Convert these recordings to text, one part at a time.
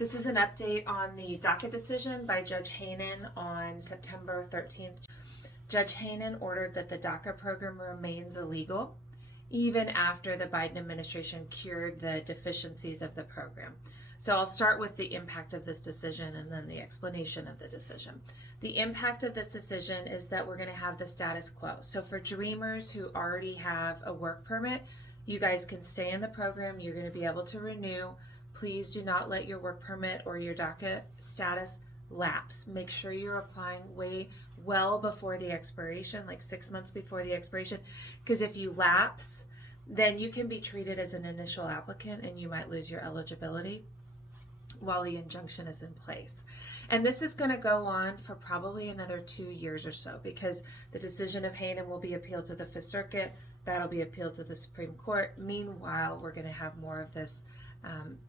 This is an update on the DACA decision by Judge Haanen on September 13th. Judge Haanen ordered that the DACA program remains illegal even after the Biden administration cured the deficiencies of the program. So I'll start with the impact of this decision and then the explanation of the decision. The impact of this decision is that we're going to have the status quo. So for dreamers who already have a work permit, you guys can stay in the program. You're going to be able to renew. Please do not let your work permit or your DACA status lapse. Make sure you're applying well before the expiration, like 6 months before the expiration, because if you lapse, then you can be treated as an initial applicant and you might lose your eligibility while the injunction is in place. And this is going to go on for probably another 2 years or so, because the decision of Haanen will be appealed to the Fifth Circuit. That'll be appealed to the Supreme Court. Meanwhile, we're going to have more of this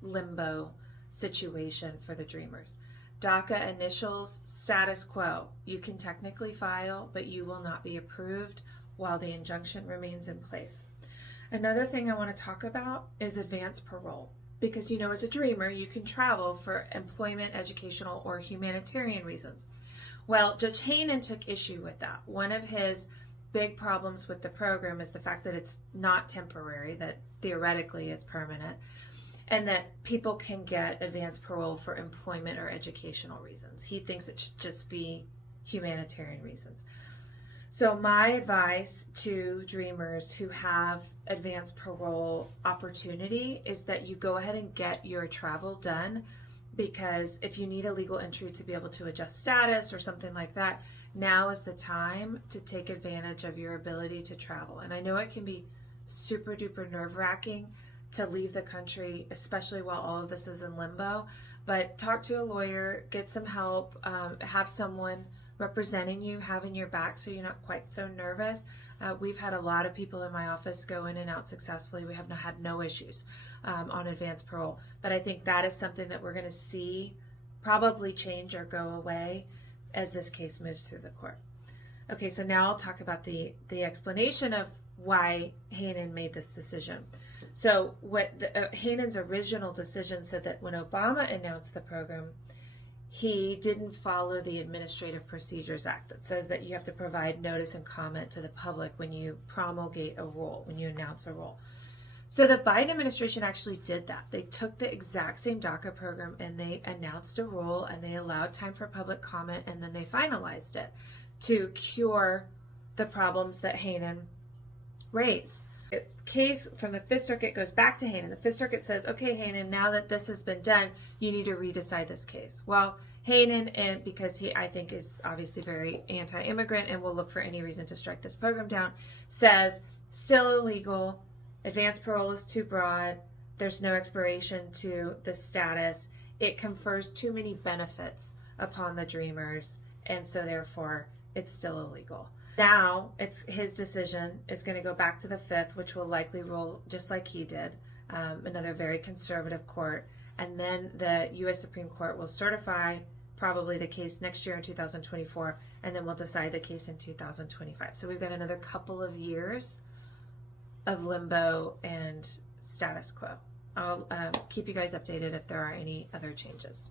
limbo situation for the dreamers. DACA initials, status quo. You can technically file, but you will not be approved while the injunction remains in place. Another thing I want to talk about is advance parole. Because, as a dreamer, you can travel for employment, educational, or humanitarian reasons. Well, Judge Haanen took issue with that. One of his big problems with the program is the fact that it's not temporary, that theoretically it's permanent, and that people can get advance parole for employment or educational reasons. He thinks it should just be humanitarian reasons. So my advice to dreamers who have advanced parole opportunity is that you go ahead and get your travel done, because if you need a legal entry to be able to adjust status or something like that, now is the time to take advantage of your ability to travel. And I know it can be super duper nerve-wracking to leave the country, especially while all of this is in limbo, but talk to a lawyer, get some help, have someone representing you, having your back so you're not quite so nervous. We've had a lot of people in my office go in and out successfully. We have had no issues on advance parole, but I think that is something that we're going to see probably change or go away as this case moves through the court. Okay, so now I'll talk about the explanation of why Haanen made this decision. So what Haanen's original decision said that when Obama announced the program, he didn't follow the Administrative Procedures Act that says that you have to provide notice and comment to the public when you promulgate a rule, when you announce a rule. So the Biden administration actually did that. They took the exact same DACA program and they announced a rule and they allowed time for public comment, and then they finalized it to cure the problems that Haanen raised. The case from the Fifth Circuit goes back to Haanen. The Fifth Circuit says, okay, Haanen, now that this has been done, you need to redecide this case. Well, Haanen, and because he, I think, is obviously very anti-immigrant and will look for any reason to strike this program down, says still illegal, advance parole is too broad, there's no expiration to the status, it confers too many benefits upon the dreamers, and so therefore it's still illegal. Now it's his decision. It's going to go back to the Fifth, which will likely rule just like he did, another very conservative court, and then the U.S. Supreme Court will certify probably the case next year in 2024, and then we'll decide the case in 2025. So we've got another couple of years of limbo and status quo. I'll keep you guys updated if there are any other changes.